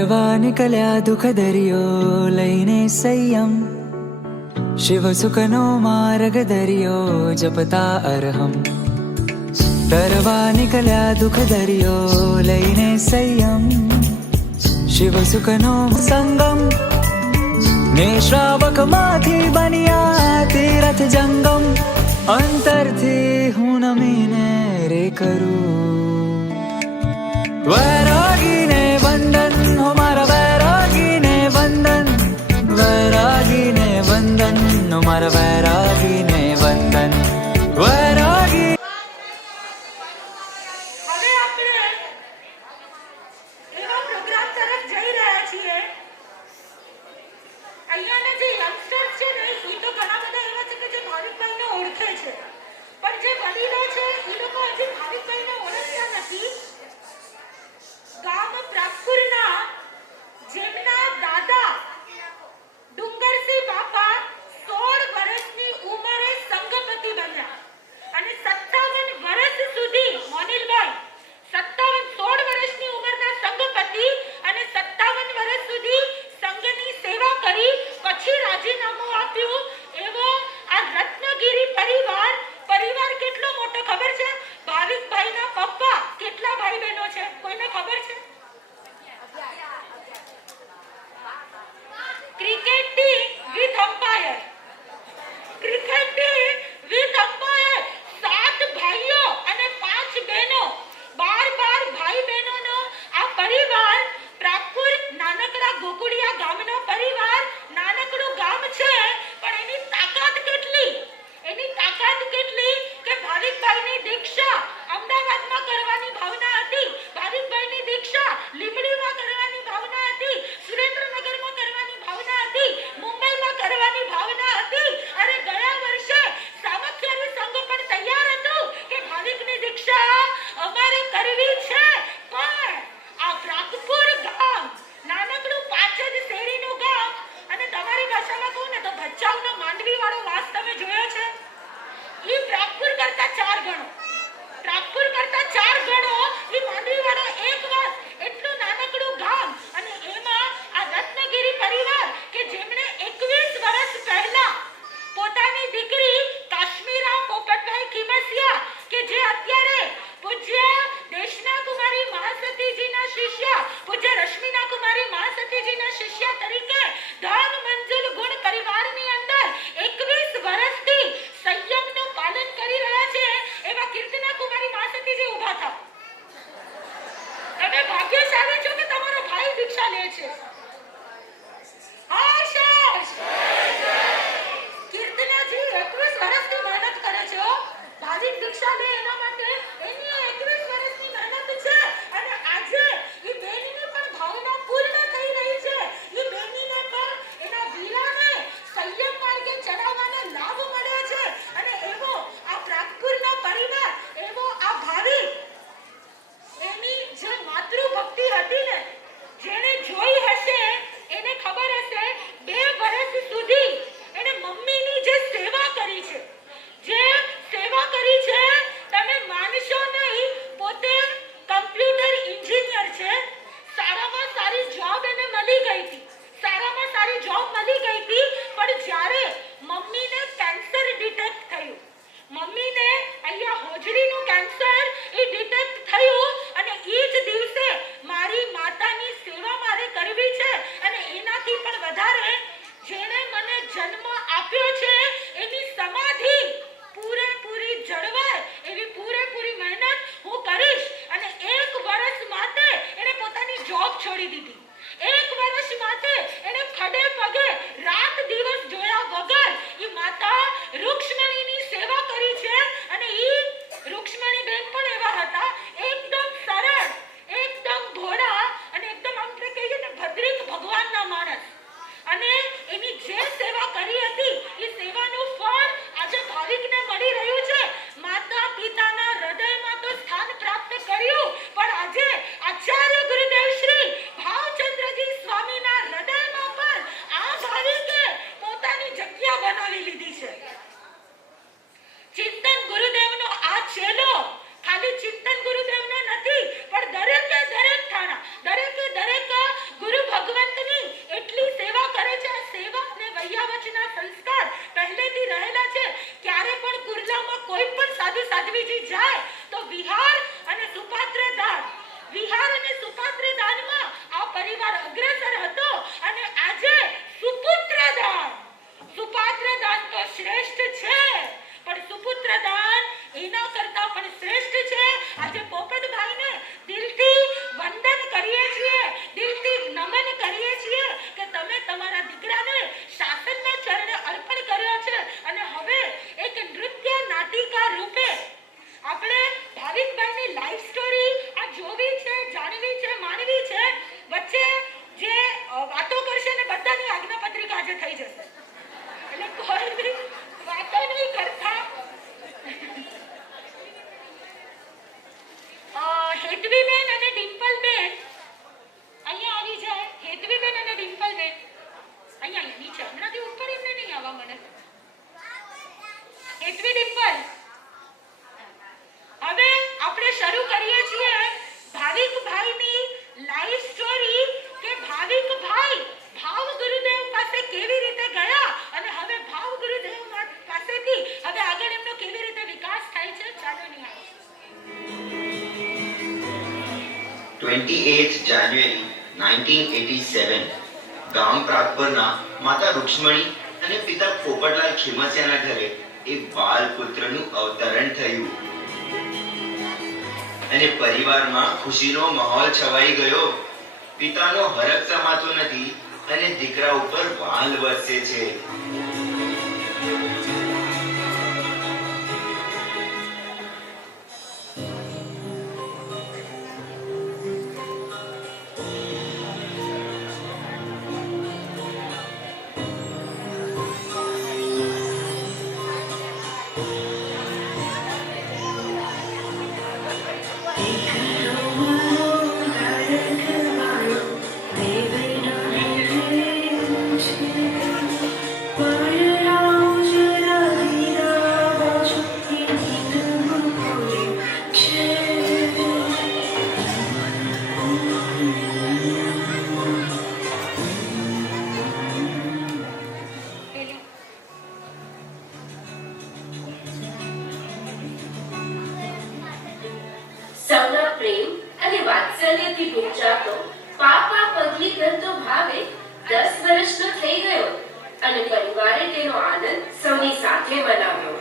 તરવા નીકળ્યા દુઃખ દરિયો લઈને સંયમ, શિવ સુખનો માર્ગ દરિયો જપતા અરહમ. તરવા નીકળ્યા દુઃખ દરિયો લઈને સંયમ, શિવ સુખનો સંગમ, ને શ્રાવક માંથી બન્યા તીરથ જંગમ. અંતરથી હું નમીને રે કરું વૈરાગીને વંદન, હો મારા વૈરાગીને વંદન, વૈરાગીને વંદન, હો મારા વૈરાગીને વંદન, વૈરાગી. હવે આપણે એવા પ્રોગ્રામ તરફ જઈ રહ્યા છીએ. અહીંયાના જે યંગસ્ટર્સ છે ને એ તો ઘણા બધા એવા છે કે જે ભાવિકભાઈને ઓળખે છે, પણ જે વડીલો છે એ લોકો હજી ભાવિકભાઈને ઓળખતા નથી. ગામ પ્રાગપુરના જેમના દાદા ડુંગરસિંહ બાપા 16 વર્ષની ઉંમરે સંઘપતિ બન્યા અને 57 વર્ષ સુધી મોનિલભાઈ 16 વર્ષની ઉંમરના સંઘપતિ અને 57 વર્ષ સુધી સંઘની સેવા કરી પછી રાજીનામું આપ્યું. એવો આ રત્નગીરી પરિવાર કેટલો મોટો ખબર છે? ભાવિકભાઈના પપ્પા કેટલા ભાઈ બહેનો છે કોઈને ખબર છે? કહેવા મને. એટલી ડિમ્પલ, હવે આપણે શરૂ કરીએ છીએ ભાવિક ભાઈની લાઈફ સ્ટોરી કે ભાવિક ભાઈ ભાવ ગુરુદેવ પાસે કેવી રીતે ગયા અને હવે ભાવ ગુરુદેવ પાસેથી હવે આગળ એમનો કેવી રીતે વિકાસ થાય છે. ચાલો નિહાળો. 28 જાન્યુઆરી 1987 ગામ પ્રાગપરના માતા રૂક્ષ્મણી અને પિતા પોપટલાલ ખેમસિયાના ઘરે એક બાલ પુત્રનું અવતરણ થયું અને પરિવારમાં ખુશીનો માહોલ છવાઈ ગયો. પિતાનો હરખ સમાતો નથી અને દીકરા ઉપર વાલ વરસે છે. સૌના પ્રેમ અને વાત્સલ્યથી ગુંજાતો પાપા પગલી કરતો ભાવે 10 વર્ષનો થઈ ગયો અને પરિવારે તેનો આનંદ સૌની સાથે મનાવ્યો.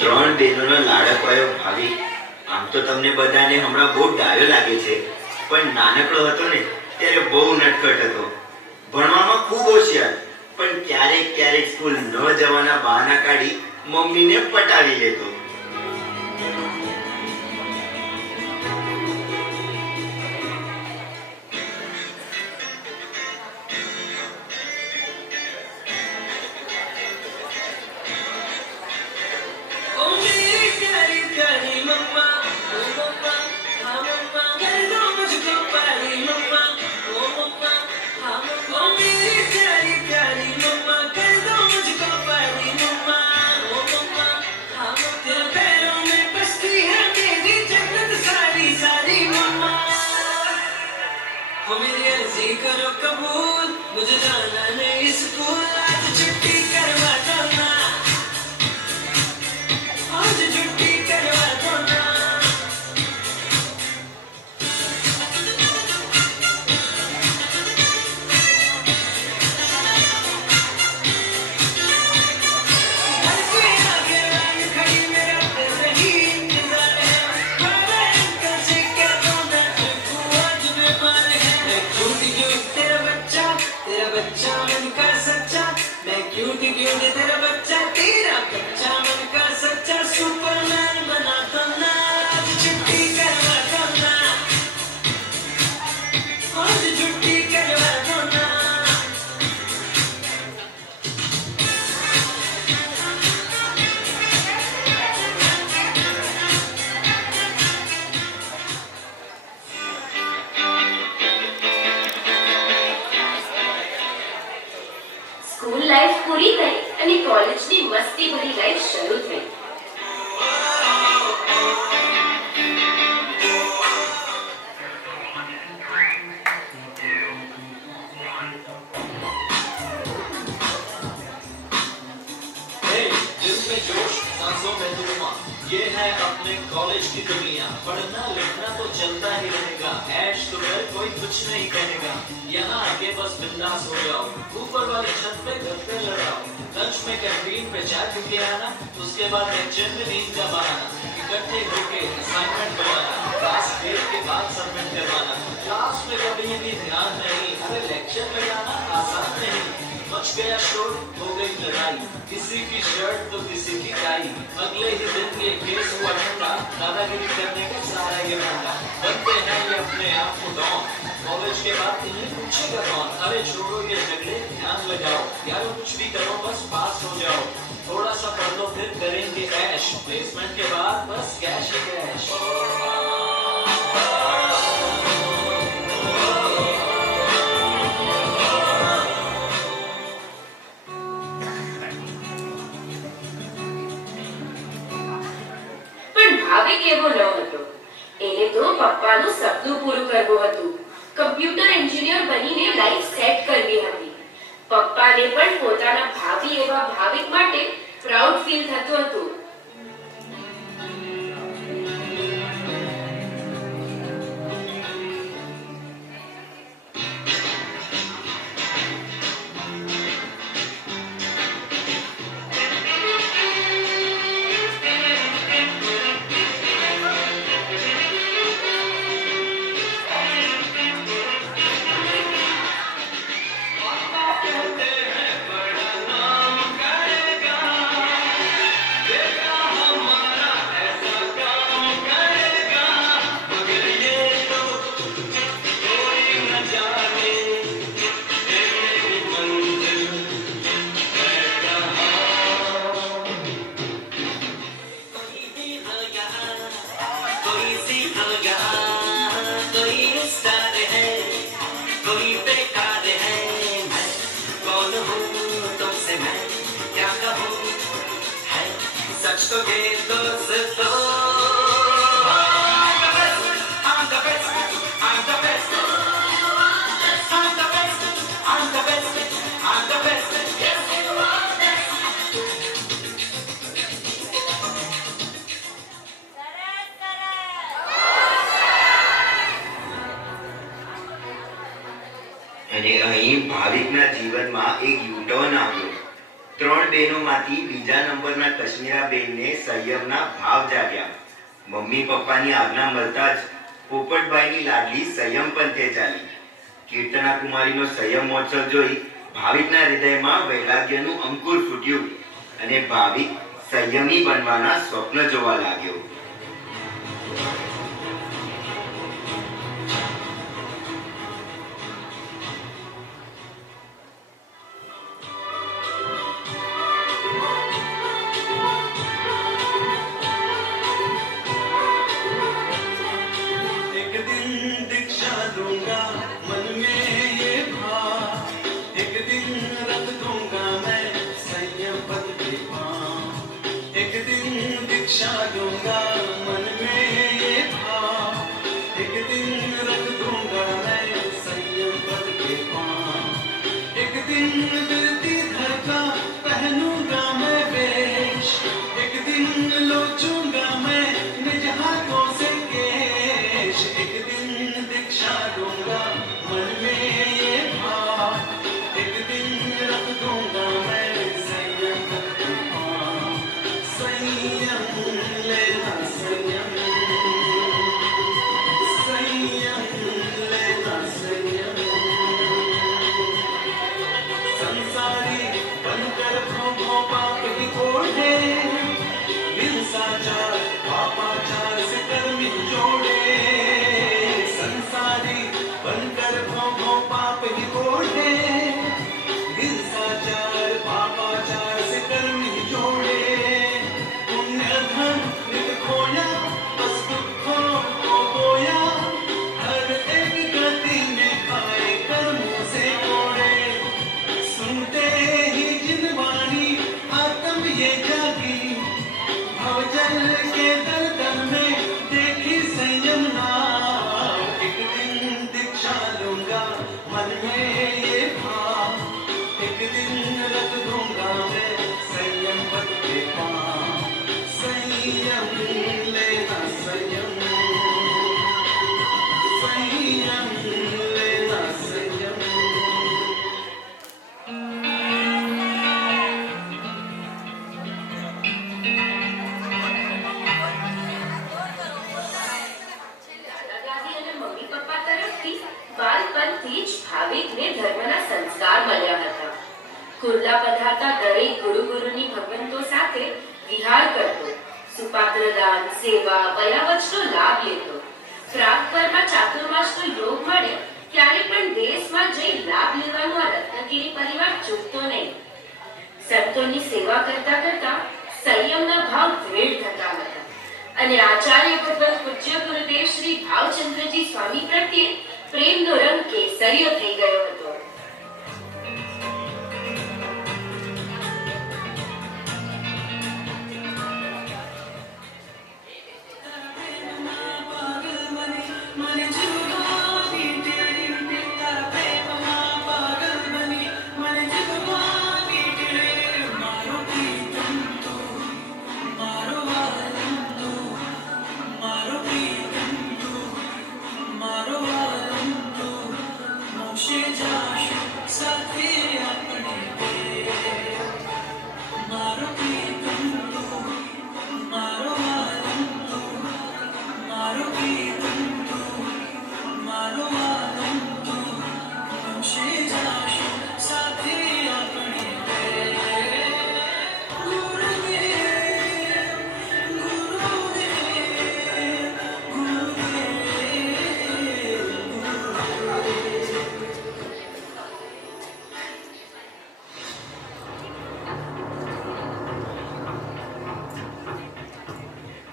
ત્રણ બહેનોનો લાડકવાયો ભાવિક આમ તો તમને બધાને હમણાં બહુ ડાયો લાગે છે, પણ નાનકડો હતો ને ત્યારે બહુ નટખટ હતો. ભણવામાં ખૂબ હોશિયાર, પણ ક્યારેક ક્યારેક સ્કૂલ ન જવાના બહાના કાઢી મમ્મીને પટાવી લેતો. करो कबूल, मुझे जाना नहीं स्कूल, आज छुट्टी करवा दो ना, आज छुट्टी करवा दो ना. घर के आगे लाइन खड़ी मेरा कर रही इंतजार है, बाबा अंकल से कह दो ना तुमको आज बीमार है. मैं क्यों तेरा बच्चा मन का सच्चा, मैं क्यों પૂરી થઈ અને કોલેજની મસ્તી ભરી લાઈફ શરૂ થઈ. दिल में जोश सांसों में धुआं ये है अपने कॉलेज की दुनिया पढ़ना लिखना तो चलता ही रहेगा ऐश तो कर कोई कुछ नहीं कहेगा यहाँ आके बस बिंदास हो जाओ ऊपर वाली छत पे गप्पे लड़ाओ लंच में कैंटीन पे चाय पी के आना उसके बाद लेक्चर में नींद का बहाना इकट्ठे होके असाइनमेंट बनाना क्लास ब्रेक के बाद सबमिट करवाना क्लास में कभी भी ध्यान नहीं अरे लेक्चर में आना आसान नहीं मच गया शोर हो गई लड़ाई किसी की शर्ट तो किसी की टाई अगले ही दिन ये केस हुआ ठंडा दादागिरी करने का सारा ये फंडा बनते हैं ये अपने आप को डॉन कॉलेज के बाद तुम्हें पूछेगा कौन अरे छोड़ो ये झगड़े ध्यान लगाओ यारो कुछ भी करो बस पास हो जाओ थोड़ा सा पढ़ लो फिर करेंगे ऐश प्लेसमेंट के बाद बस कैश ही कैश ભાવિક એવો ન હતો. એને તો પપ્પાનું સપનું પૂરું કરવું હતું. કમ્પ્યુટર એન્જિનિયર બનીને લાઈફ સેટ કરવી હતી. પપ્પાને પણ પોતાના ભાવિ એવા ભાવિક માટે પ્રાઉડ ફીલ થતું હતું. અને અહીં ભાવિકના જીવનમાં એક યુટર્ન આવ્યો. 3 બહેનોમાંથી બીજા નંબરના કશ્મીરાબેનને સંયમના ભાવ જાગ્યા. મમ્મી પપ્પાની આજ્ઞા મળતા જ પોપટભાઈની લાડલી સંયમ પંથે ચાલી. કીર્તના કુમારીનો સંયમ મહોત્સવ જોઈ ભાવિકના હૃદયમાં વૈરાગ્યનું અંકુર ફૂટ્યું અને ભાવિક સંયમી બનવાના સ્વપ્ન જોવા લાગ્યો. दूंगा मन में ये ત્યારથી જ ભાવિકને ધર્મના સંસ્કાર મળ્યા હતા. કુર્લા પધારતા દરેક ગુરુની ભગવંતો સાથે વિહાર કરતો, સુપાત્ર દાન, સેવા, વયાવચનો લાભ લેતો. પ્રાગપરમાં ચાતુર્માસનો યોગ મળે ત્યારે પણ દેશમાં જઈ લાભ લેવાનું આ રત્નગીરી પરિવાર ચૂકતો નહીં. સંતોની સેવા કરતા કરતા સંયમના ભાવ દ્રઢ થતા હતા અને આચાર્ય ભગવત પૂજ્ય ગુરુદેવ શ્રી ભાવચંદ્રજી સ્વામી પ્રત્યે પ્રેમનો રંગ કેસરીયો થઈ ગયો હતો.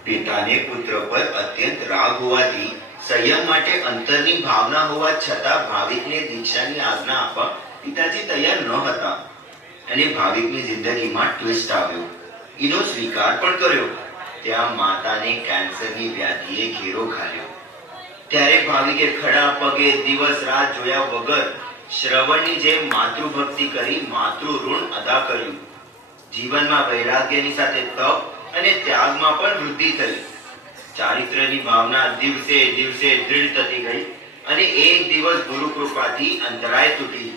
પિતાને પુત્ર પર અત્યંત રાગ હોવાથી સંયમ માટે અંતરની ભાવના હોવા છતાં ભાવિકને દીક્ષાની આજ્ઞા આપવા પિતાજી તૈયાર ન હતા અને ભાવિકની જિંદગીમાં ટ્વિસ્ટ આવ્યો. એનો સ્વીકાર પણ કર્યો. ત્યાં માતાને કેન્સરની વ્યાધિએ ઘેરો ઘાલ્યો. ત્યારે ભાવિકે ખડા પગે દિવસ રાત જોયા વગર શ્રવણની જેમ માતૃભક્તિ કરી માતૃ ઋણ અદા કર્યું. જીવનમાં વૈરાગ્યની સાથે તપ અને ત્યાગમાં પણ વૃદ્ધિ થઈ. ચારિત્ર્યની ભાવના દિવસે દિવસે દૃઢ થતી ગઈ અને એક દિવસ ગુરુ કૃપાથી અંતરાય તૂટી.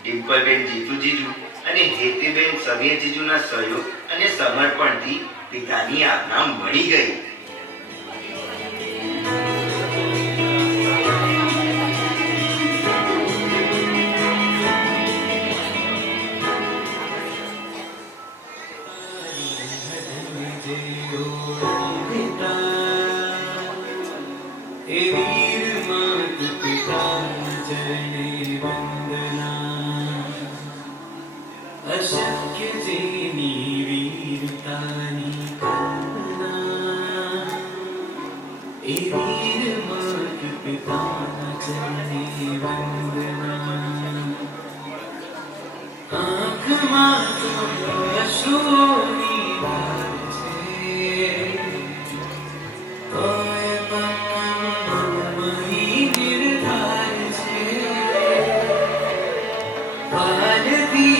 ડિમ્પલબેન જીતુજીજુ અને હેતીબેન સમીરજીજુના સહયોગ અને સમર્પણથી પિતાની આજ્ઞા મળી ગઈ. अशक्य जेनी वीरतानी कल्पना ए वीर मात पिताना चरणे वंदना आँखમાં તો અશ્રુની ધાર છે કોઈ મનમહી નિર્ધાર છે વાલથી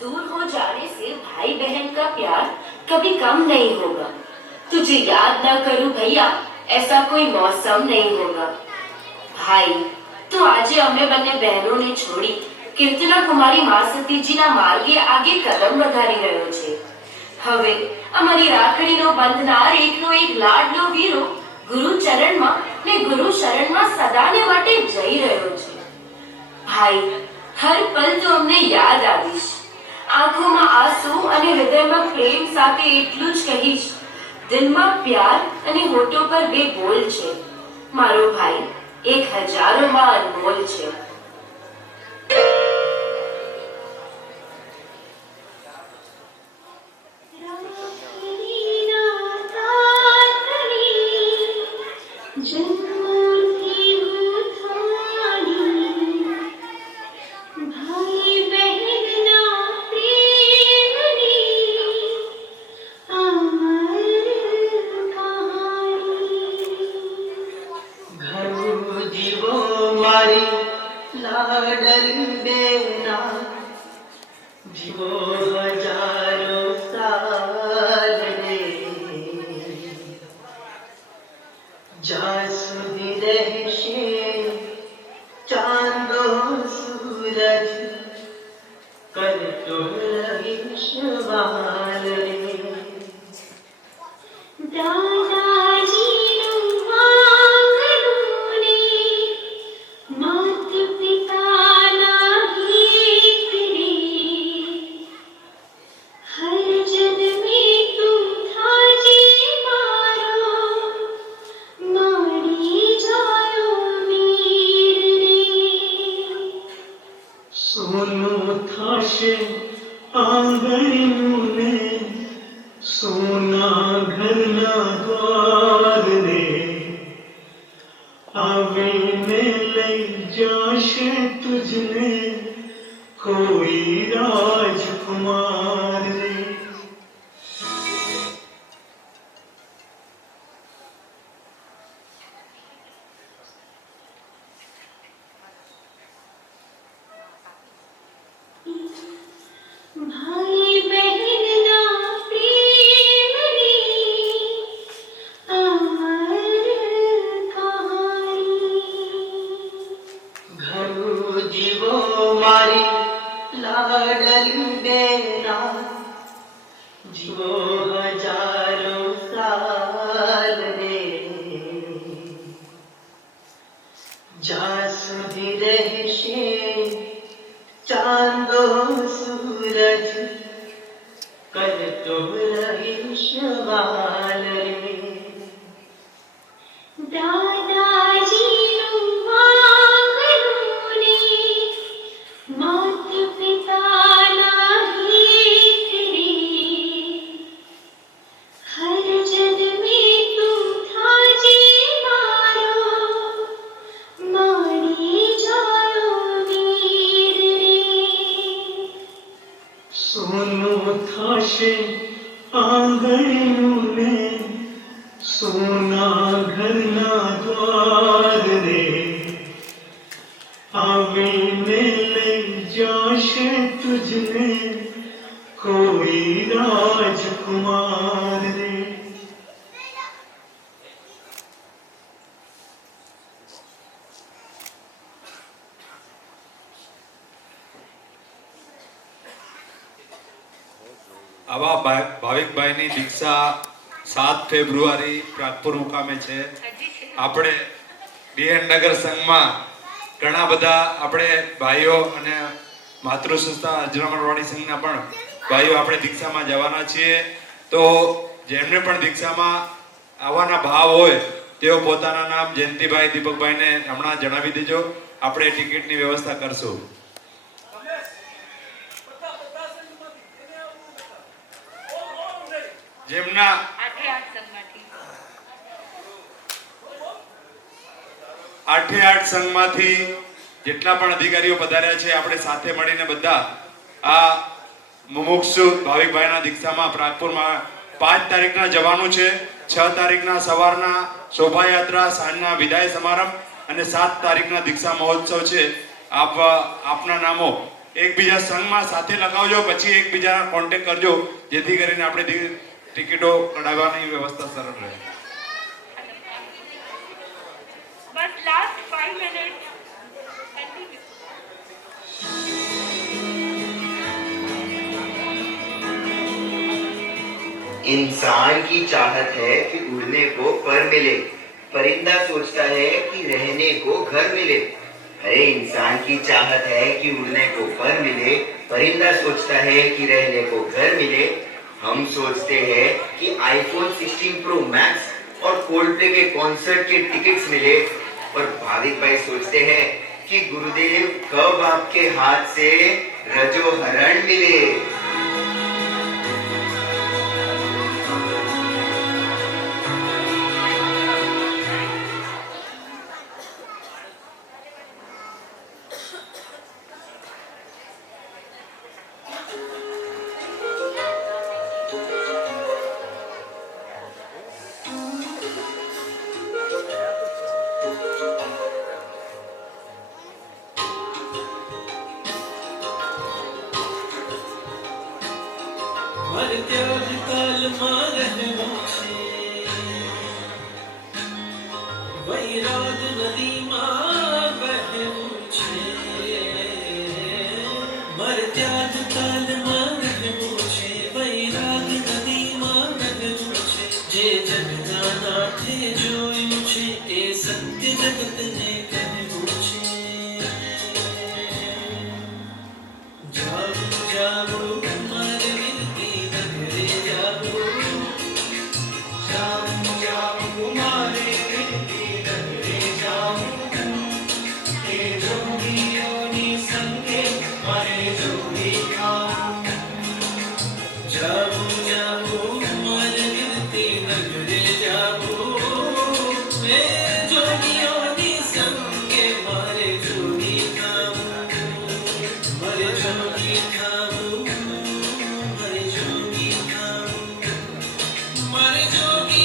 दूर हो जाने से भाई बहन का प्यार कभी कम नहीं होगा. तुझे याद न करूं भैया ऐसा कोई मौसम नहीं होगा. भाई तो આજે અમે બંને બહેનોને છોડી કીર્તના કુમારી મા સતીજીના માર્ગે આગે કદમ વધારી રહ્યો છે. હવે અમારી રાખડીનો બંધનાર એકનો એક લાડલો વીરો ગુરુ ચરણમાં ને ગુરુ શરણમાં સદાને માટે જઈ રહ્યો છે. ભાઈ હર પલ તો અમને યાદ આવીશ. આંખોમાં આંસુ અને હૃદયમાં પ્રેમ સાથે એટલું જ કહીશ, દિલમાં પ્યાર અને હોઠો પર બે બોલ છે. મારો ભાઈ એક હજારોમાં અનમોલ છે. जल જ્યાં સુધી રહેશે ચાંદો સૂરજ કરતો રહીશ વાલ રે. દાદાજીનું આંગણું ને માત પિતાના ગીત રે, હર જન્મે તું થાજે મારો, મારી જાયો વીર રે. સોનું થશે આંગણનું ને સોના ઘરના દ્વાર રે, આવીને લઈ જાશે તુજને કોઈ રાજકુમાર રે. ભાઈ બહેનના પ્રેમની અમર કહાની. ઘરું જીવો મારી લાડલી બેના, જીવો હજારો સાલ રે, જ્યાં સુધી રહેશે ચાંદો સૂરજ કરતો રહીશ વાલ રે. દાદાજીનું આંગણું ને માત પિતાના ગીત રે, હર જન્મે તું થાજે મારો, મારી જાયો વીર રે. સોનું થશે આંગણનું ને સોના ઘરના દ્વાર રે, આવીને લઈ જાશે તુજને કોઈ રાજકુમાર રે. આવા ભાવિકભાઈની દીક્ષા 7 ફેબ્રુઆરી પ્રાગપુર મુકામે છે. આપણે ડીએન નગર સંઘમાં ઘણા બધા આપણે ભાઈઓ અને માતૃ સંસ્થા અજરામણવાડી સંઘના પણ ભાઈઓ આપણે દીક્ષામાં જવાના છીએ. તો જેમને પણ દીક્ષામાં આવવાના ભાવ હોય તેઓ પોતાના નામ જયંતિભાઈ દીપકભાઈને હમણાં જણાવી દેજો. આપણે ટિકિટની વ્યવસ્થા કરશું. જેમના આઠે આઠ સંઘમાંથી 8 સંઘમાંથી જેટલા પણ અધિકારીઓ પધાર્યા છે, આપણે સાથે મળીને બધા આ મુમુક્ષુ ભાવિકભાઈના દીક્ષામાં પ્રાગપુરમાં 5 તારીખના જવાનું છે. 6 તારીખના સવારના શોભાયાત્રા, સાંજના વિદાય સમારંભ અને 7 તારીખના દીક્ષા મહોત્સવ છે. આપના નામો એકબીજા સંઘમાં સાથે લગાવજો, પછી એકબીજાના કોન્ટેક્ટ કરજો, જેથી કરીને આપણે ટિકિટો કઢાવવાની વ્યવસ્થા સરળ રહે. બસ લાસ્ટ 5 મિનિટ કન્ટિન્યુ. इंसान की चाहत है कि उड़ने को पर मिले, परिंदा सोचता है कि रहने को घर मिले. अरे इंसान की चाहत है कि उड़ने को पर मिले, परिंदा सोचता है कि रहने को घर मिले. हम सोचते हैं कि आईफोन 16 प्रो मैक्स और कोल्डप्ले के कॉन्सर्ट के टिकट्स मिले, और भाविक भाई सोचते हैं कि गुरुदेव कब आपके हाथ से रजो हरण मिले. વૈરાગ નદીમાં વહેવું છે, મરત્યાગ તાલમાં વહેવું છે, વૈરાગ નદીમાં વહેવું છે, જે જગના નાથે જોયું છે એ સત્ય જગતને કહેવું છે. જાવું જાવું મારે વિનતી નગરે જાવું, જાવું જાવું મારે વિનતી નગરે જાવું, એ જોગીઓની સંગે મારે જોડી ખાવું. જાવું જાવું મારે વિનતી નગરે જાવું, એ જોગીઓની સંગે મારે જોડી ખાવું. મારે જોગી ખાવું, મારે જોગી ખાવું, મારે જોગી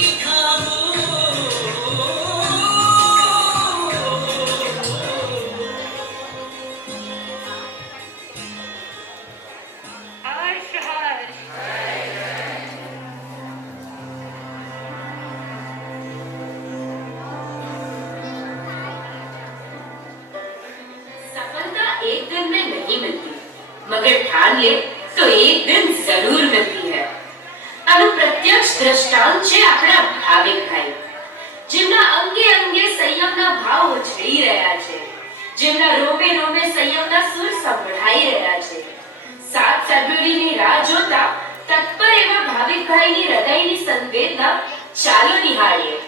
હર્ષ હર્ષ. सफलता एक दिन में नहीं मिलती, मगर ठान ले तो एक दिन जरूर मिलती है. આનું પ્રત્યક્ષ દ્રષ્ટાંત છે આપણા ભાવિકભાઈ, જેમના અંગે અંગે સંયમના ભાવ ઉછળી રહ્યા છે, જેમના રોમે રોમે સંયમના સુર સંભળાઈ રહ્યા છે. 7 ફેબ્રુઆરીની રાહ જોતા તત્પર એવા ભાવિકભાઈની હૃદયની સંવેદના ચાલો નિહાળીએ.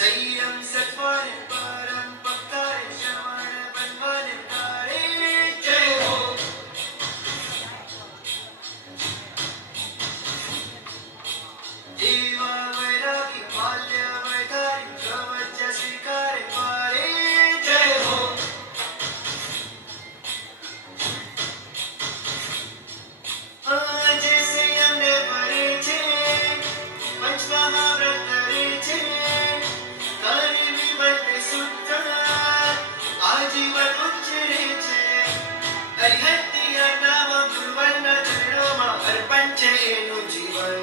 સંયમ સત્વરે પરમ ભક્તારે શ્રવણ બનવાને તારે જય હો. એવા વૈરાગી બાલ્ય વૈધારી પ્રવચ્ય સ્વીકારે પારે જય હો. આજે સંયમને ભરે છે, પંચમહાવ્રત ધરે છે, તારી વિમતે શુદ્ધ આજીવન ઉચ્ચરે છે. હરિહત્યા નામ ગુરુવર્ણ ચરણોમાં અર્પણ છે એનું જીવન.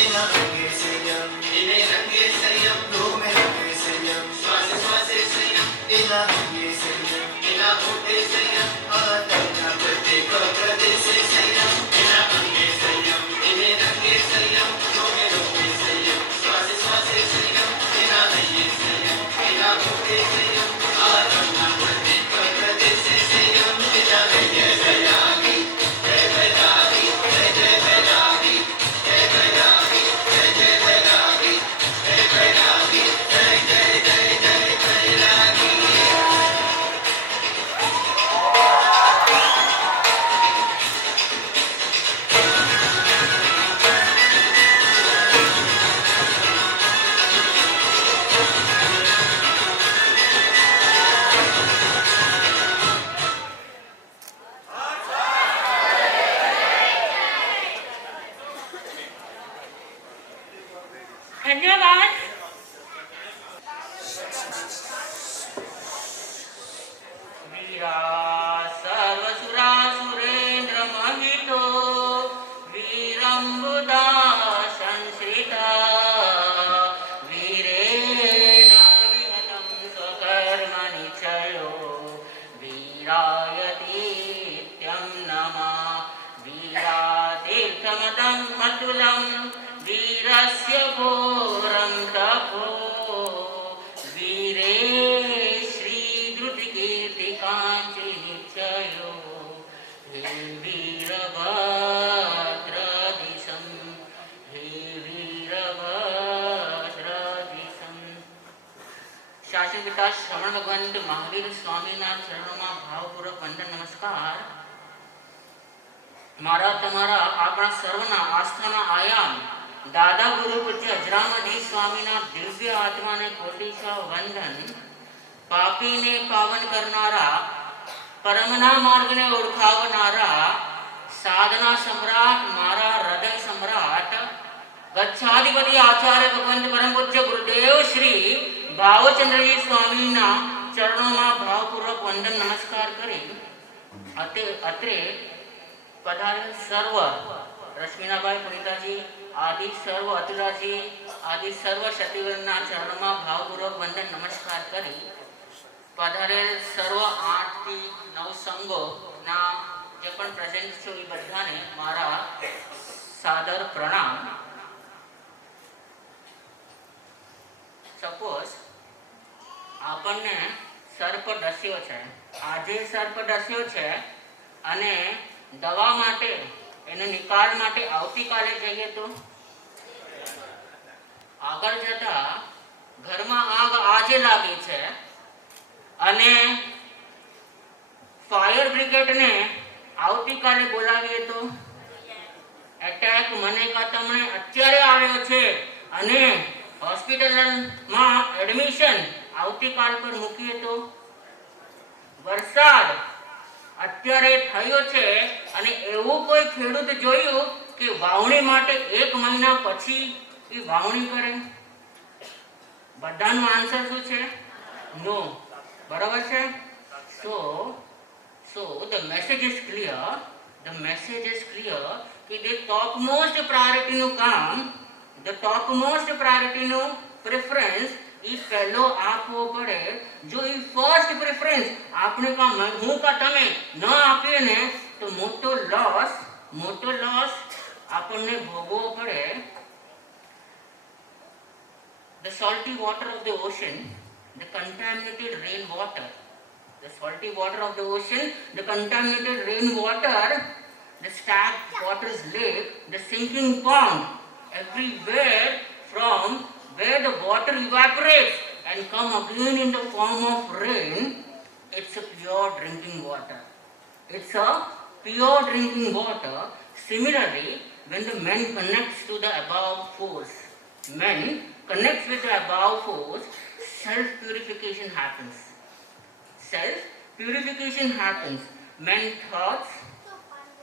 એના અંગે સંયમ, એને અંગે સંયમ, રોમે રોમે સંયમ, શ્વાસે શ્વાસે સંયમ, એના અંગે સંયમ, એના હોઠે સંયમ, આત્મના પ્રત્યેક પ્રદેશે સંયમ, એના અંગે સંયમ, એને અંગે સંયમ, રોમે રોમે સંયમ, શ્વાસે શ્વાસે સંયમ, એના અંગે સંયમ, એના હોઠે સંયમ, આત્મના પ્રત્યેક પ્રદેશે સંયમ, એના અંગે સંયમ. જય વૈરાગી, જય જય વૈરાગી, જય વૈરાગી, જય જય વૈરાગી, જય વૈરાગી, જય જય જય જય વૈરાગી. ધન્યવાદ. वीरा सर्वसुरासुरेन्द्रमहितो वीरम्बुदा संश्रिता वीरेण विहतं स्वकर्मनिचयो वीरायतीत्यं नमः वीरातीर्थमतं मधुलं वीरस्य घोरं तपो वीरे श्रीधृतिकीर्तिकाञ्चिनिचयो हे वीरभद्रदिशं हे वीरभद्रदिशं. शासन पिता श्रवण भगवंत महावीर स्वामीના ચરણોમાં ભાવપૂર્વક વંદન નમસ્કાર. મારા તમારા આપણા સર્વના આસ્થાના આયામ દાદા ગુરુ પૂજ્ય અજરામદી સ્વામીના દિવ્ય આત્માને કોટીશા વંદન. પાપીને પાવન કરનારા, પરમના માર્ગને ઓળખાવનારા, સાધના સમ્રાટ, મારા હૃદય સમ્રાટ, ગચ્છાધિપતિ આચાર્ય ભગવંત પરમ પૂજ્ય ગુરુદેવ શ્રી ભાવચંદ્રજી સ્વામીના ચરણોમાં ભાવપૂર્વક વંદન નમસ્કાર કરી અત્રે પધારેલ સર્વ રશ્મિનાભાઈ પુનિતાજી આદિ સર્વ અતુલાજી આદિ સર્વ ક્ષત્રિયના ચરણોમાં ભાવપૂર્વક વંદન નમસ્કાર કરી પધારેલ સર્વ 8 થી 9 સંઘોના જે પણ પ્રેઝન્ટ છો એ બધાને મારા સાદર પ્રણામ. સપોઝ આપણને સર્પ ડસ્યો છે, આજે સર્પ ડસ્યો છે અને દવા માટે એને નિકાલ માટે આવતીકાલે જઈએ તો આગળ જતા ઘરમાં આગ આજે લાગી છે અને ફાયર બ્રિગેડને આવતીકાલે બોલાવીએ તો એટેક મને કા તમને અત્યારે આવ્યો છે અને હોસ્પિટલમાં એડમિશન આવતીકાલ પર મૂકીએ તો વરસાદ અત્યારે થયો છે અને એવું કોઈ ખેડૂત જોયું કે વાવણી માટે 1 મહિના પછી એ વાવણી કરે? બધાનો આન્સર શું છે? નો. બરાબર છે? So the message is clear. The message is clear કે the topmost priority નું કામ, the topmost priority નું preference એ પહેલો આપવો પડે. જો એ ફર્સ્ટ પ્રેફરન્સ આપણે હું કા તમે ન આપીએ ને તો મોટો લોસ આપણને ભોગવવો પડે. The salty water of the ocean, the contaminated rainwater, the salty water of the ocean, the contaminated rainwater, the stagnant water's lake, the sinking pond, everywhere from where the water evaporates and come again in the form of rain, it's a pure drinking water. It's a pure drinking water. Similarly, when the man connects to the above force, self-purification happens. Self-purification happens. Man's thoughts,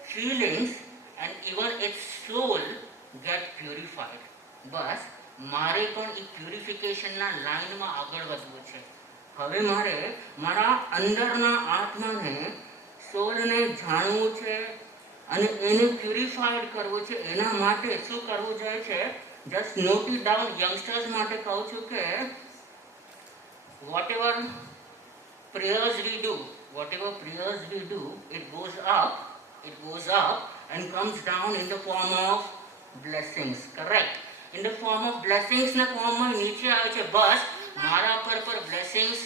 feelings and even its soul get purified. બસ મારે પણ એ પ્યુરિફિકેશનના લાઈનમાં આગળ વધવું છે. હવે મારે મારા અંદરના આત્માને, સોલને જાણવું છે અને એને પ્યુરિફાઈડ કરવું છે. એના માટે શું કરવું જોઈએ છે? Just note it down. Youngsters માટે કહું છું કે whatever prayers we do, it goes up and comes down in the form of blessings. Correct? In the form of blessings ના ફોર્મમાં નીચે આવે છે. બસ મારા પર blessings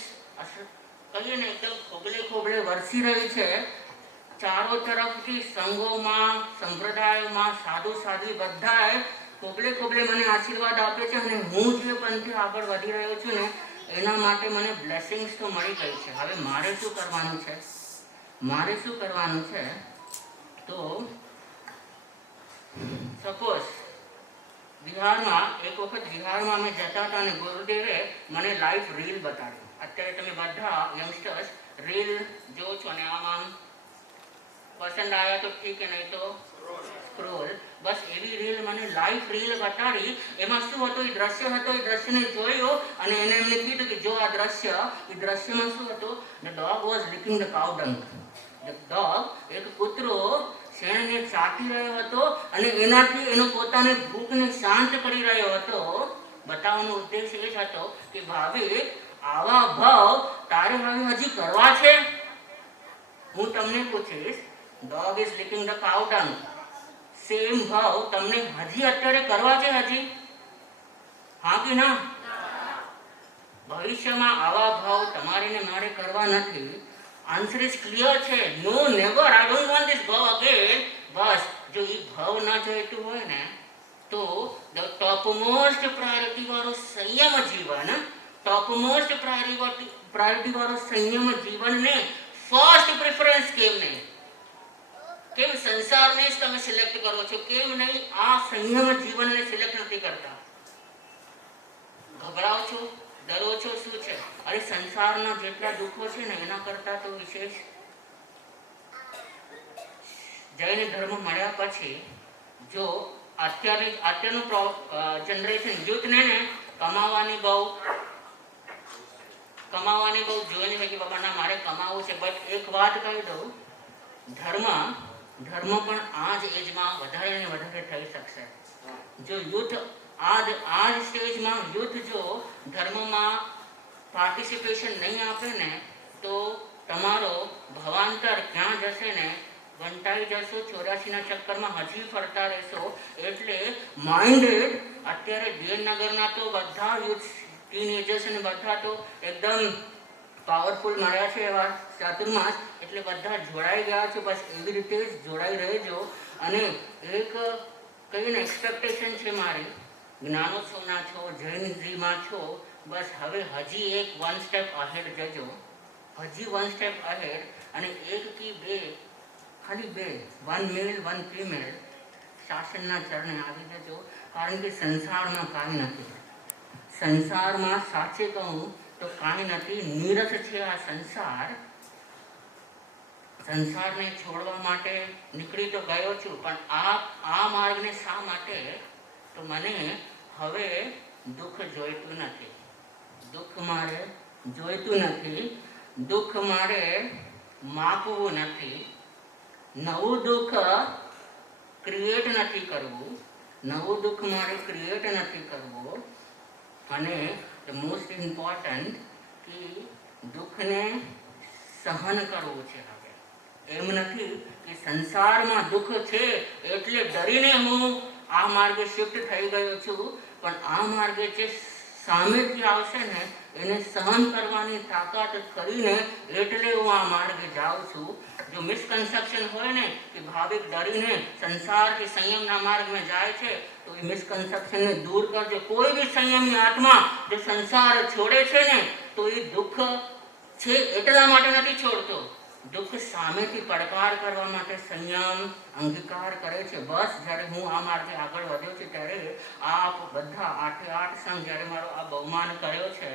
કહીએ ને એકદમ ખોબલે વરસી રહી છે. ચારો તરફથી સંઘોમાં, સંપ્રદાયોમાં, સાધુ બધાએ ખોબલે મને આશીર્વાદ આપે છે અને હું જે પંથે આગળ વધી રહ્યો છું ને એના માટે મને બ્લેસિંગ્સ તો મળી ગઈ છે. હવે મારે શું કરવાનું છે? તો સપોઝ બિહારમાં એક વખત અમે જતા હતા અને ગુરુદેવે મને લાઈવ રીલ બતાડી. અત્યારે તમે બધા યંગસ્ટર્સ રીલ જો છો અને આમ પસંદ આવ્યા તો ઠીક, નહીં તો સ્ક્રોલ. બસ એવી રીલ મને લાઈવ રીલ બતાડી. એમાં શું હતું? એ દ્રશ્યને જોયો અને એને એમને કીધું કે જો આ દ્રશ્યમાં શું હતું? The dog was licking the cow dung. The dog, એક કૂતરો શેણને ચાટી રહ્યો હતો અને એનાથી એનો પોતાને ભૂખને શાંત કરી રહ્યો હતો. બતાવવાનો ઉદ્દેશ એ જ હતો કે ભાવિક આવા ભાવ તારે હવે હજી કરવા છે. હું તમને પૂછીશ, dog is licking the cow dung, same ભાવ તમને હજી અત્યારે કરવા છે? હજી હા કે ના? ભવિષ્યમાં આવા ભાવ તમારે ને મારે કરવા નથી. આન્સર ઇઝ ક્લિયર છે. No, never. I don't want this ભાવ અગેન. બસ જો એ ભાવ ના જોઈતું હોય ને તો ધ ટોપમોસ્ટ પ્રાયોરિટી વાળો સંયમ જીવનને ફર્સ્ટ પ્રેફરન્સ કેમ નહીં? કેમ સંસારને જ તમે સિલેક્ટ કરો છો? કેમ નહીં આ સંયમ જીવનને સિલેક્ટ નથી કરતા? ગભરાવ છો, ડરો છો, શું છે? અરે સંસારના જેટલા દુઃખો છે ને એના કરતા તો વિશેષ જૈન ધર્મ મળ્યા પછી જો અત્યારનું જનરેશન યુથને ને કમાવાની બહુ જોઈને હોય કે બાબા ના મારે કમાવું છે. બટ એક વાત કહી દઉં, ધર્મ પણ આ જ એજમાં વધારે ને વધારે થઈ શકશે. જો યુથ આ જ સ્ટેજમાં યુથ જો ધર્મમાં પાર્ટિસિપેશન નહીં આપે ને તો તમારો ભવાંતર ક્યાં જશે ને વંટાઈ જશો, 84ના ચક્કરમાં હજી ફરતા રહેશો. એટલે માઇન્ડેડ અત્યારે દિનનગરના તો બધા યુથ ટીનેજર્સ અને બધા તો એકદમ પાવરફુલ મળ્યા છે એવા ચાતુર્માસ, એટલે બધા જોડાઈ ગયા છે. બસ એવી રીતે જ જોડાઈ રહેજો. અને એક કહીને એક્સપેક્ટેશન છે મારી, જ્ઞાનોત્સવના છો, જૈનજીમાં છો, બસ હવે હજી એક 1 સ્ટેપ અહેડ જજો, હજી 1 સ્ટેપ અહેડ. અને એક કી બે, ખાલી બે, 1 મેલ 1 ફિમેલ શાસનના ચરણે આવી જજો. કારણ કે સંસારમાં કાંઈ નથી. સંસારમાં સાચે કહું તો કાંઈ નથી, નીરસ છે આ સંસાર. સંસારને છોડવા માટે નીકળી તો ગયો છું, પણ આ માર્ગને શા માટે? તો મને હવે દુઃખ જોઈતું નથી. દુઃખ મારે જોઈતું નથી. દુઃખ મારે માપવું નથી. નવું દુઃખ ક્રિએટ નથી કરવું. નવું દુઃખ મારે ક્રિએટ નથી કરવું. અને મોસ્ટ ઇમ્પોર્ટન્ટ કે દુઃખને સહન કરવું છે. હવે એમ નથી કે સંસારમાં દુઃખ છે એટલે ડરીને હું આ માર્ગે શિફ્ટ થઈ ગયો છું, પણ આ માર્ગે જે સામેથી આવશે ને એને સહન કરવાની તાકાત કરીને એટલે હું આ માર્ગે જાઉં છું. જો મિસકન્સેપ્શન હોય ને કે ભાવિક ડરીને સંસાર કે સંયમના માર્ગમાં જાય છે તો એ મિસકન્સેપ્શનને દૂર કરજો. કોઈ બી સંયમી આત્મા જો સંસાર છોડે છે ને તો એ દુઃખ છે એટલા માટે નથી છોડતો, દુઃખ સામેથી પડકાર કરવા માટે સંયમ અંગીકાર કરે છે. બસ જ્યારે હું આ માર્ગે આગળ વધ્યો છું ત્યારે આ બધા 8 સંઘ જ્યારે મારો આ બહુમાન કર્યો છે,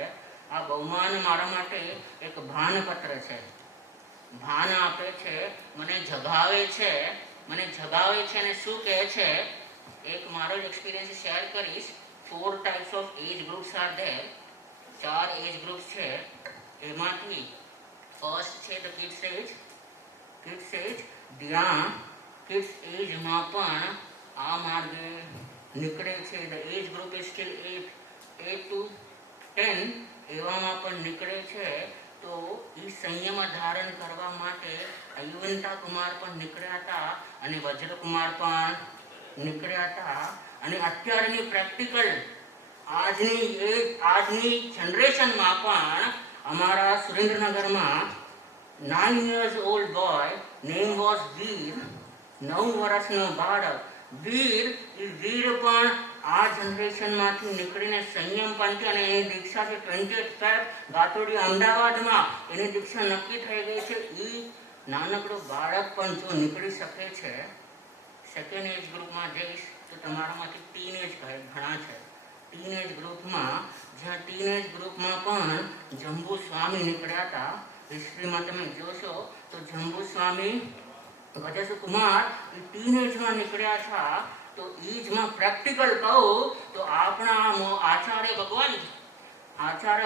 આ બહુમાન મારા માટે એક ભાનપત્ર છે. ભાન આપે છે, મને જગાવે છે અને શું કહે છે, એક મારો જ એક્સપિરિયન્સ શેર કરીશ. 4 types of age groups are there. 4 age groups છે. એમાંથી ફર્સ્ટ છે ધ કિડ્સ એજ. જ્યાં કિડ્સ એજમાં પણ આ માર્ગે નીકળે છે. The age group is still 8 to 10 એવામાં પણ નીકળે છે. તો એ સંયમ ધારણ કરવા માટે યુવંતા કુમાર પણ નીકળ્યા હતા અને વજ્રકુમાર પણ નીકળ્યા હતા. અને અત્યારની પ્રેક્ટિકલ આજની જનરેશનમાં પણ અમારા સુરેન્દ્રનગરમાં 9 years old boy name was વીર, 9 વર્ષનો બાળક વીર. એ વીર પણ આ જનરેશનમાંથી નીકળીને સંયમ પંથી અને એની દીક્ષા છે 28 ફેબ ગાતોડી અમદાવાદમાં એની દીક્ષા નક્કી થઈ ગઈ છે. એ નાનકડો બાળક પણ જો નીકળી શકે છે. સેકન્ડ એજ ગ્રુપમાં જઈશ તો તમારામાંથી ટીનેજ ઘણા છે. ટીનેજ ગ્રુપમાં પણ જંબુ સ્વામી નીકળ્યા હતા. હિસ્ટ્રીમાં તમે જોશો તો જંબુ સ્વામી વજસકુમાર એ ટીનેજમાં નીકળ્યા હતા. તો એજમાં પ્રેક્ટિકલ કહું તો આપણા આચાર્ય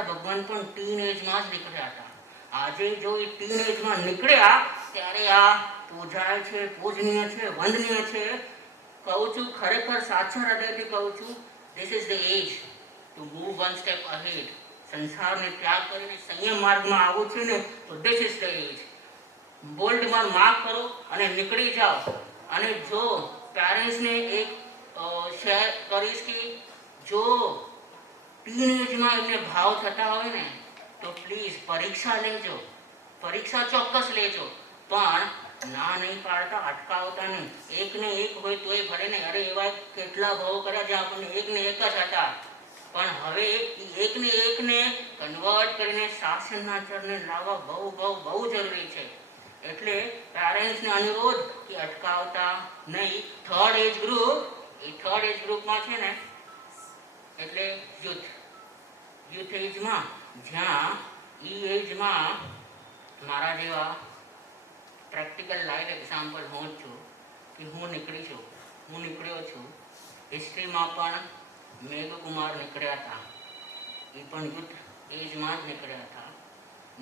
ભગવાન પણ ટીનેજમાં જ નીકળ્યા હતા. આજે જો એ ટીનેજમાં નીકળ્યા ત્યારે આ પૂજાય છે, પૂજનીય છે, વંદનીય છે. કહું છું ખરેખર સાચા હૃદયથી કહું છું, this is the age to move 1 step ahead. સંસારને ત્યાગ કરીને સંયમ માર્ગમાં આવવું છે ને તો ધીસ ઇઝ ધ એજ. બોલ્ડમાં માર્ક કરો અને નીકળી જાઓ. અને જો પેરેન્ટ્સને એક શેર કરીશ કે જો ટીનેજમાં એમને ભાવ થતા હોય ને તો પ્લીઝ પરીક્ષા લેજો, પરીક્ષા ચોક્કસ લેજો, પણ ના નહીં પાડતા, અટકાવતા નહીં. એકને એક હોય તોય ભલે નહીં. અરે એવા કેટલા ભાવ કર્યા જે આપણને એકને એક જ હતા, પણ હવે એકને કન્વર્ટ કરીને શાસનના ચરણે લાવવા બહુ જરૂરી છે. એટલે પેરેન્ટ્સને અનુરોધ કે અટકાવતા નહીં. થર્ડ એજ ગ્રુપમાં છે ને એટલે યુથ એજમાં, જ્યાં એજમાં મારા જેવા પ્રેક્ટિકલ લાઈવ એક્ઝામ્પલ હું જ છું કે હું નીકળ્યો છું. હિસ્ટ્રીમાં પણ મેઘકુમાર નીકળ્યા હતા, એ પણ યુથ એજમાં જ નીકળ્યા હતા.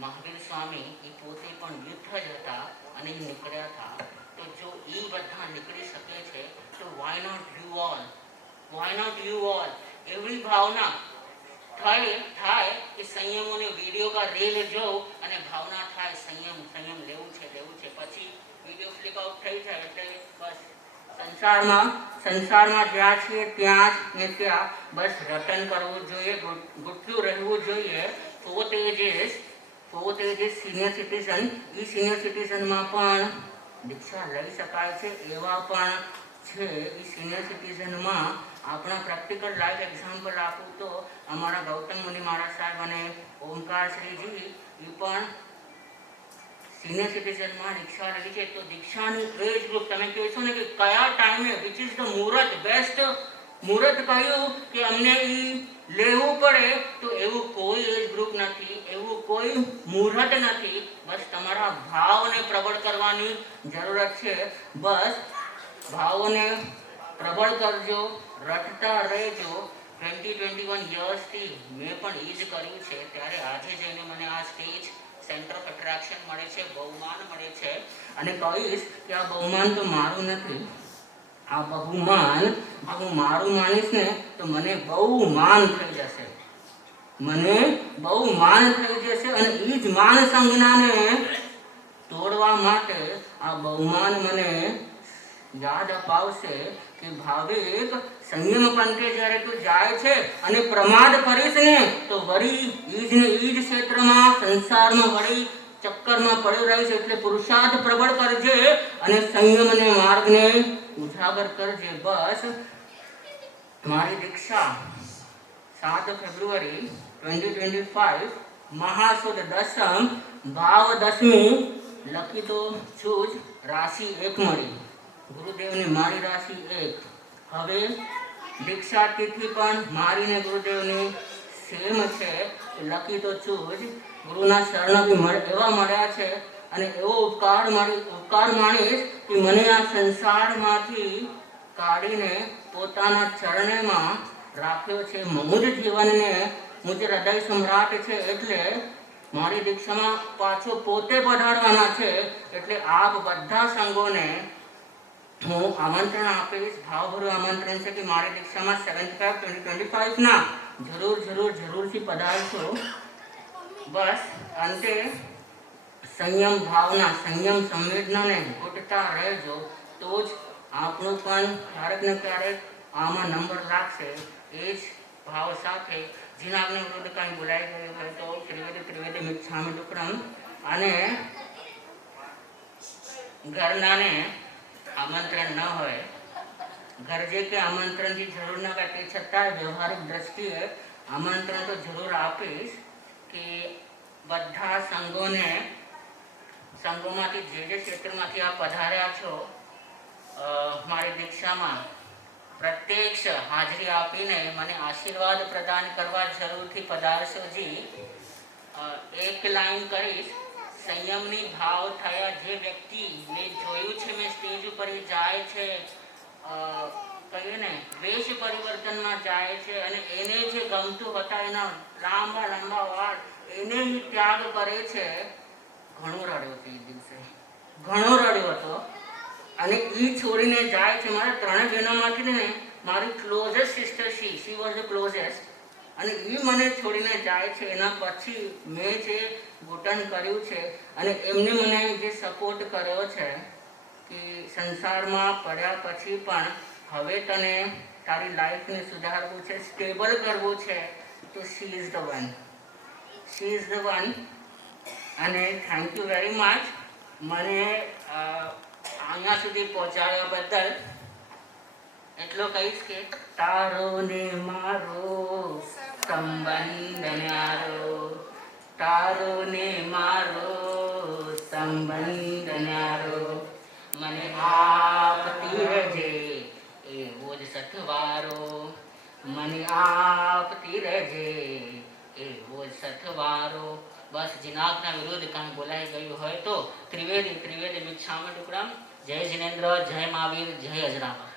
મહાવીર સ્વામી એ પોતે પણ યુથ જ હતા અને એ નીકળ્યા હતા. તો જો એ બધા નીકળી શકે છે તો વાય નોટ યુ ઓલ. એવી ભાવના થાય કે સંયમોને વિડીયો કા રીલ જોઉં અને ભાવના થાય સંયમ લેવું છે. પછી વિડીયો ફ્લિપ આઉટ થઈ જાય એટલે બસ સંસારમાં જ્યાં છીએ ત્યાં જ ને ત્યાં બસ રટન કરવું જોઈએ, ગુટલું રહેવું જોઈએ. ફોર્થ એજ સિનિયર સિટીઝન. એ સિનિયર સિટીઝનમાં પણ દીક્ષા લઈ શકાય છે, એવા પણ છે. એ સિનિયર સિટીઝનમાં આપણા પ્રેક્ટિકલ લાઈવ એક્ઝામ્પલ આપું તો અમારા ગૌતમ મુનિ મહારાજ સાહેબ અને ઓમકાર શ્રીજી એ પણ સિનિયર સિટીઝનમાં દીક્ષા રહી છે. તો દીક્ષાની એજ ગ્રુપ તમે કહેશો ને કે કયા ટાઈમે વિચ ઇઝ ધ મુહૂર્ત, બેસ્ટ મુહૂર્ત કયું કે અમને એ લેવું પડે, તો એવું કોઈ એજ ગ્રુપ નથી, એવું કોઈ મુહૂર્ત નથી. બસ તમારા ભાવને પ્રબળ કરવાની જરૂરત છે. બસ ભાવોને પ્રબળ કરજો, રટતા રહેજો. 20-21 યર્સથી મેં પણ એ જ કર્યું છે. ત્યારે આજે જઈને મને આ સ્ટેજ સેન્ટર ઓફ એટ્રેક્શન મળે છે, બહુમાન મળે છે. અને કહીશ કે આ બહુમાન તો મારું નથી, આ બહુમાન હું મારું માનીશ ને તો મને બહુ માન થઈ જશે, અને એ જ માન સંજ્ઞાને તોડવા માટે આ બહુમાન મને યાદ અપાવશે કે ભાવિક સંયમ પંથે જ્યારે તું જાય છે અને પ્રમાદ કરીશ ને તો વળી ઈ જ ક્ષેત્રમાં સંસારમાં વળી ચક્કરમાં પડ્યો રહીશ. એટલે પુરુષાર્થ પ્રબળ કરજે અને સંયમને માર્ગને ઉજાગર કરજે. બસ મારી દીક્ષા 7 ફેબ્રુઆરી 2025 મહાસુદ દસમ ભાવ દસમી, લખી તો છું જ, રાશિ 1 મળી. ગુરુદેવની મારી રાશિ 1. હવે દીક્ષા તિથિ પણ મારીને ગુરુદેવની સેમ છે, લખી તો છું જ. ગુરુના શરણ એવા મળ્યા છે અને એવો ઉપકાર માણીશ કે મને આ સંસારમાંથી કાઢીને પોતાના ચરણેમાં રાખ્યો છે. મુજ જીવનને મુજ હૃદય સમ્રાટ છે, એટલે મારી દીક્ષામાં પાછો પોતે પધારવાના છે. એટલે આપ બધા સંઘોને હું આમંત્રણ આપીશ, ભાવભર્યું આમંત્રણ છે કે મારી દીક્ષામાં 7/5/2025 ના જરૂરથી પધારશો. બસ અંતે સંયમ ભાવના, સંયમ સંવેદનાને ઘૂંટતા રહેજો, તો જ આપણું પણ ક્યારેક ને ક્યારેક આમાં નંબર લાગશે. એ જ ભાવ સાથે જીનાગને વિરુદ્ધ કાંઈ બોલાઈ ગયું હોય તો ત્રિવેદી મિચ્છામિ દુક્કડમ. અને ઘરનાને આમંત્રણ ન હોય, ઘર જે કે આમંત્રણની જરૂર ન હોય, તે છતાં વ્યવહારિક દ્રષ્ટિએ આમંત્રણ તો જરૂર આપીશ કે બધા સંઘોમાંથી જે ક્ષેત્રમાંથી આપ પધાર્યા છો મારી દીક્ષામાં પ્રત્યક્ષ હાજરી આપીને મને આશીર્વાદ પ્રદાન કરવા જરૂરથી પધારશો જી. એક લાઈન કરીશ, સંયમની ભાવ થયા જે વ્યક્તિ મેં જોયું છે, મેં સ્ટેજ ઉપર જાય છે, કહીએ ને વેશ પરિવર્તનમાં જાય છે અને એને જે ગમતું હતા એના લાંબા વાળ એને ત્યાગ કરે છે. ઘણો રડ્યો હતો એ દિવસે, ઘણો રડ્યો હતો. અને એ છોડીને જાય છે. મારા 3 બહેનોમાંથી ને મારી closest sister she was the closest, અને એ મને છોડીને જાય છે. એના પછી મેં જે ઘૂંટણ કર્યું છે અને એમને મને જે સપોર્ટ કર્યો છે કે સંસારમાં પડ્યા પછી પણ હવે તને તારી લાઈફને સુધારવું છે, સ્ટેબલ કરવું છે, તો શી ઇઝ ધ વન. અને થેન્ક યુ વેરી મચ મને અહીંયા સુધી પહોંચાડ્યા બદલ. એટલો કહીશ કે તારો ને મારો સંબંધ ન્યારો, તારો ને મારો સંબંધ ન્યારો મને આપતી રહેજે એવો જ સથવારો મને આપતી રહેજે એવો જ સથવારો. બસ જીનાગના વિરુદ્ધ કાંઈ બોલાઈ ગયું હોય તો ત્રિવેદી મિચ્છામિ દુક્કડમ. જય જિનેન્દ્ર, જય મહાવીર, જય અજરામર.